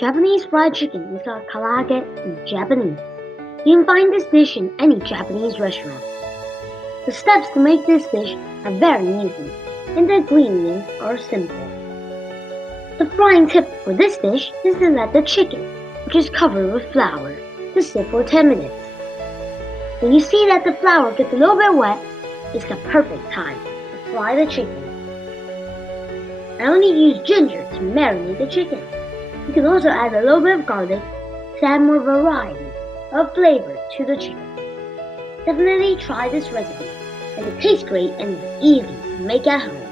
Japanese fried chicken is called karaage in Japanese. You can find this dish in any Japanese restaurant. The steps to make this dish are very easy, and the ingredients are simple. The frying tip for this dish is to let the chicken, which is covered with flour, to sit for 10 minutes. When you see that the flour gets a little bit wet, it's the perfect time to fry the chicken. I only use ginger to marinate the chicken. You can also add a little bit of garlic to add more variety of flavor to the chicken. Definitely try this recipe, as it tastes great and is easy to make at home.